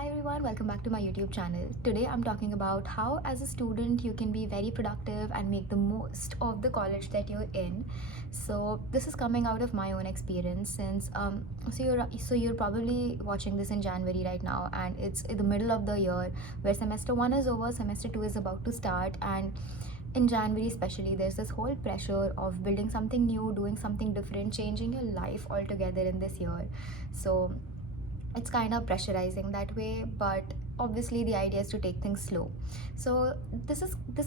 Hi everyone, welcome back to my YouTube channel. Today I'm talking about how as a student you can be very productive and make the most of the college that you're in. So this is coming out of my own experience since so you're probably watching this in January right now, and it's in the middle of the year where semester 1 is over, semester 2 is about to start, and in January especially there's this whole pressure of building something new, doing something different, changing your life altogether in this year. So it's kind of pressurizing that way, but obviously the idea is to take things slow. So this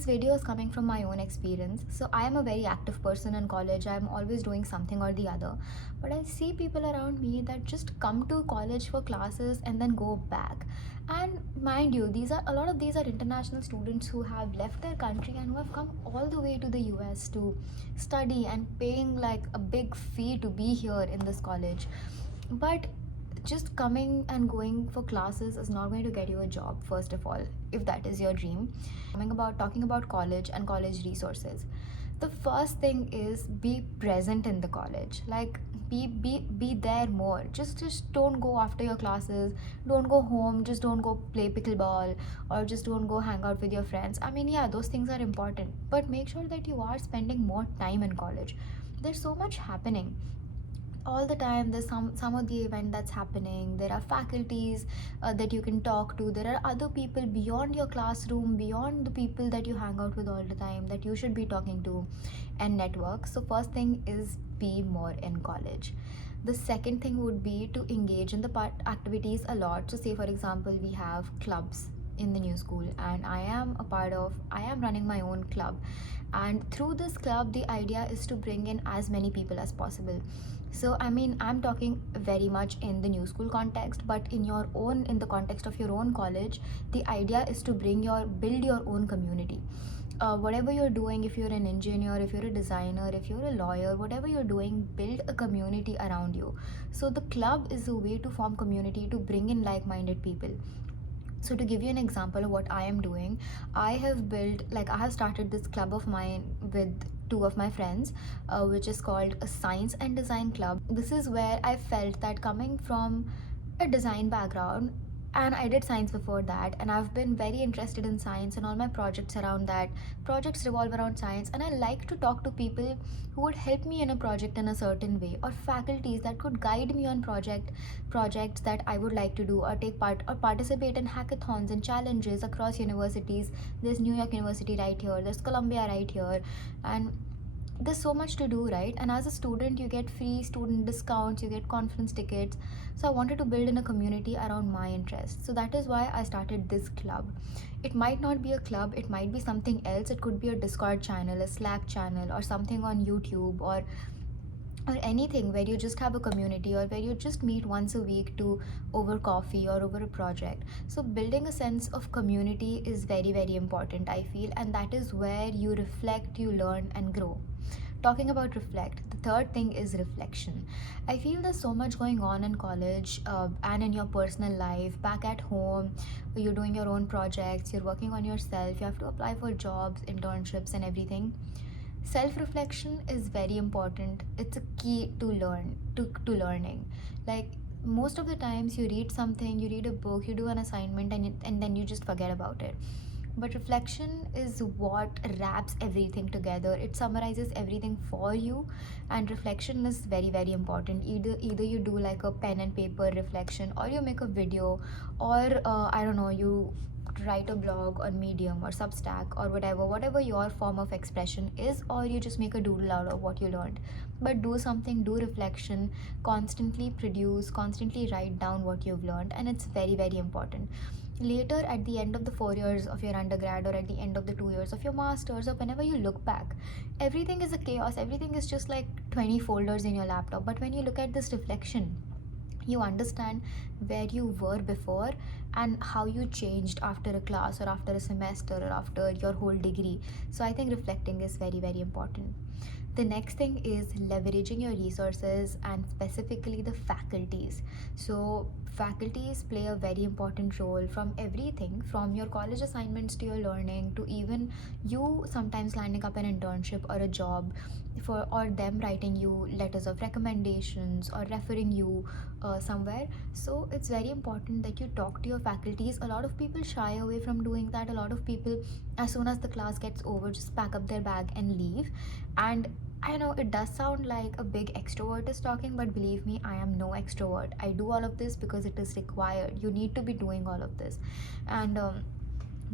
video is coming from my own experience. So I am a very active person in college. I'm always doing something or the other, but I see people around me that just come to college for classes and then go back. And mind you, these are international students who have left their country and who have come all the way to the US to study and paying like a big fee to be here in this college. But just coming and going for classes is not going to get you a job, first of all, if that is your dream. Talking about college and college resources, the first thing is be present in the college. Like be there more. Just don't go after your classes, don't go home, just don't go play pickleball, or just don't go hang out with your friends. I mean, yeah, those things are important, but make sure that you are spending more time in college. There's so much happening all the time. There's some of the event that's happening. There are faculties that you can talk to. There are other people beyond your classroom, beyond the people that you hang out with all the time, that you should be talking to and network. So first thing is be more in college. The second thing would be to engage in the part activities a lot. So say for example, we have clubs in the new school, and I am running my own club, and through this club the idea is to bring in as many people as possible. So I mean, I'm talking very much in the new school context, but in the context of your own college, the idea is to build your own community. Whatever you're doing, if you're an engineer, if you're a designer, if you're a lawyer, whatever you're doing, build a community around you. So the club is a way to form community, to bring in like-minded people. So to give you an example of what I am doing, I have started this club of mine with two of my friends, which is called a science and design club. This is where I felt that, coming from a design background, and I did science before that, and I've been very interested in science, and all my projects revolve around science, and I like to talk to people who would help me in a project in a certain way, or faculties that could guide me on projects that I would like to do, or take part or participate in hackathons and challenges across universities. There's New York University right here, there's Columbia right here, and there's so much to do, right? And as a student you get free student discounts, you get conference tickets. So I wanted to build in a community around my interests, so that is why I started this club. It might not be a club, it might be something else. It could be a Discord channel, a Slack channel, or something on YouTube, or anything where you just have a community, or where you just meet once a week to over coffee or over a project. So building a sense of community is very, very important, I feel, and that is where you reflect, you learn and grow. Talking about reflect, the third thing is reflection. I feel there's so much going on in college, and in your personal life. Back at home, you're doing your own projects, you're working on yourself, you have to apply for jobs, internships and everything. Self-reflection is very important. It's a key to learning. Like, most of the times you read something, you read a book, you do an assignment, and then you just forget about it. But reflection is what wraps everything together. It summarizes everything for you, and reflection is very, very important. Either you do like a pen and paper reflection, or you make a video, or I don't know, you write a blog on Medium or Substack or whatever your form of expression is, or you just make a doodle out of what you learned. But do something, do reflection, constantly produce, constantly write down what you've learned, and it's very, very important. Later, at the end of the 4 years of your undergrad, or at the end of the 2 years of your masters, or whenever you look back, everything is a chaos, everything is just like 20 folders in your laptop. But when you look at this reflection, you understand where you were before and how you changed after a class, or after a semester, or after your whole degree. So I think reflecting is very, very important. The next thing is leveraging your resources, and specifically the faculties. So faculties play a very important role from everything from your college assignments to your learning to even you sometimes landing up an internship or a job for, or them writing you letters of recommendations or referring you somewhere. So it's very important that you talk to your faculties. A lot of people shy away from doing that. A lot of people, as soon as the class gets over, just pack up their bag and leave. And I know it does sound like a big extrovert is talking, but believe me, I am no extrovert. I do all of this because it is required. You need to be doing all of this. And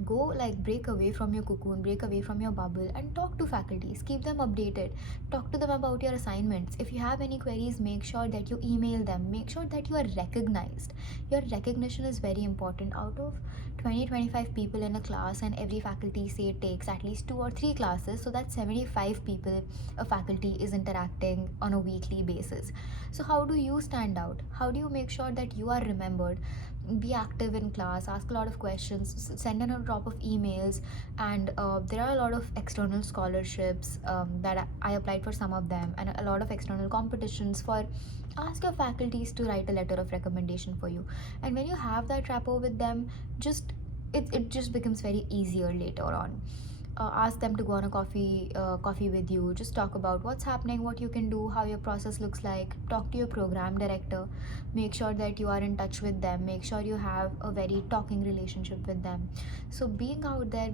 go, like, break away from your cocoon, break away from your bubble, and talk to faculties, keep them updated, talk to them about your assignments. If you have any queries, make sure that you email them, make sure that you are recognized. Your recognition is very important. Out of 20-25 people in a class, and every faculty say takes at least 2 or 3 classes, so that's 75 people a faculty is interacting on a weekly basis. So how do you stand out? How do you make sure that you are remembered? Be active in class, ask a lot of questions, send in a drop of emails. And there are a lot of external scholarships that I applied for some of them, and a lot of external competitions for. Ask your faculties to write a letter of recommendation for you, and when you have that rapport with them, just it just becomes very easier later on. Ask them to go on a coffee with you, just talk about what's happening, what you can do, how your process looks like. Talk to your program director, make sure that you are in touch with them, make sure you have a very talking relationship with them. So being out there,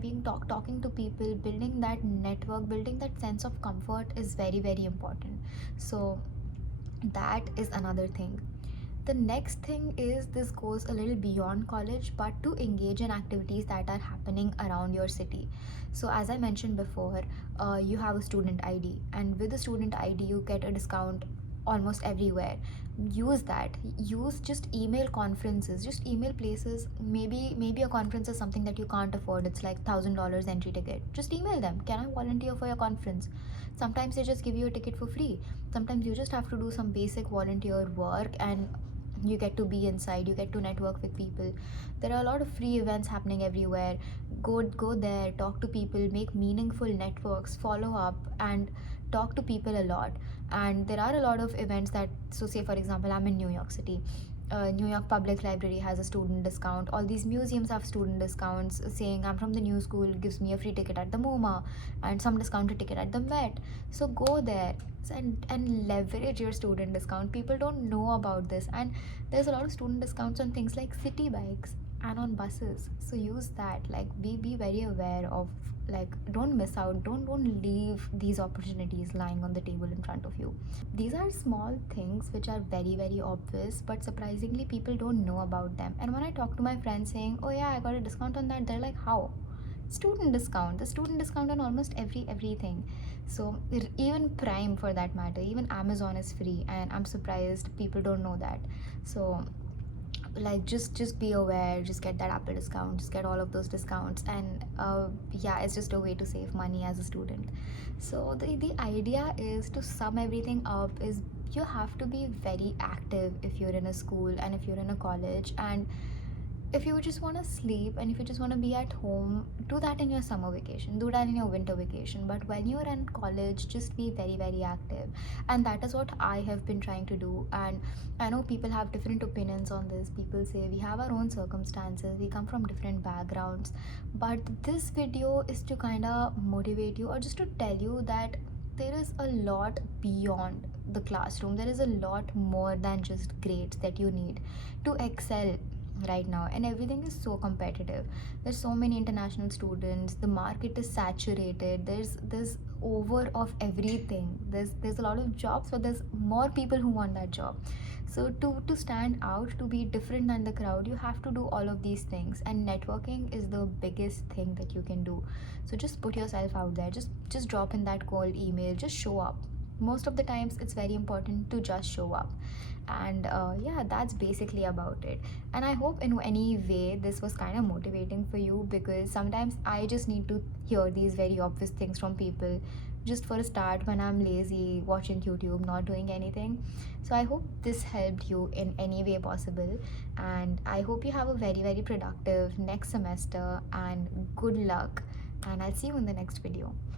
talking to people, building that network, building that sense of comfort is very, very important. So that is another thing. The next thing is, this goes a little beyond college, but to engage in activities that are happening around your city. So as I mentioned before, you have a student ID, and with the student ID you get a discount almost everywhere. Use that. Use, just email conferences, just email places. Maybe a conference is something that you can't afford, it's like $1,000 entry ticket. Just email them, can I volunteer for your conference? Sometimes they just give you a ticket for free. Sometimes you just have to do some basic volunteer work, and you get to be inside, you get to network with people. There are a lot of free events happening everywhere. Go there, talk to people, make meaningful networks, follow up, and talk to people a lot. And there are a lot of events that, so say for example, I'm in New York City. New York Public Library has a student discount. All these museums have student discounts. Saying I'm from the new school gives me a free ticket at the MoMA and some discounted ticket at the Met. So go there and leverage your student discount. People don't know about this, and there's a lot of student discounts on things like city bikes and on buses. So use that. Like, be very aware of, like, don't miss out, don't leave these opportunities lying on the table in front of you. These are small things which are very, very obvious, but surprisingly people don't know about them. And when I talk to my friends saying, oh yeah, I got a discount on that, they're like, how? Student discount, the student discount on almost everything. So even Prime, for that matter, even Amazon is free, and I'm surprised people don't know that. So, like, just be aware, just get that Apple discount, just get all of those discounts. And yeah, it's just a way to save money as a student. So the idea is, to sum everything up, is you have to be very active if you're in a school and if you're in a college. And if you just want to sleep and if you just want to be at home, do that in your summer vacation, do that in your winter vacation. But when you're in college, just be very, very active. And that is what I have been trying to do. And I know people have different opinions on this. People say we have our own circumstances, we come from different backgrounds. But this video is to kind of motivate you, or just to tell you that there is a lot beyond the classroom. There is a lot more than just grades that you need to excel right now. And everything is so competitive. There's so many international students, the market is saturated, there's over of everything. There's a lot of jobs, but there's more people who want that job. So to stand out, to be different than the crowd, you have to do all of these things, and networking is the biggest thing that you can do. So just put yourself out there, just drop in that cold email, just show up. Most of the times it's very important to just show up. And yeah, that's basically about it. And I hope in any way this was kind of motivating for you, because sometimes I just need to hear these very obvious things from people, just for a start, when I'm lazy watching YouTube, not doing anything. So I hope this helped you in any way possible, and I hope you have a very, very productive next semester, and good luck. And I'll see you in the next video.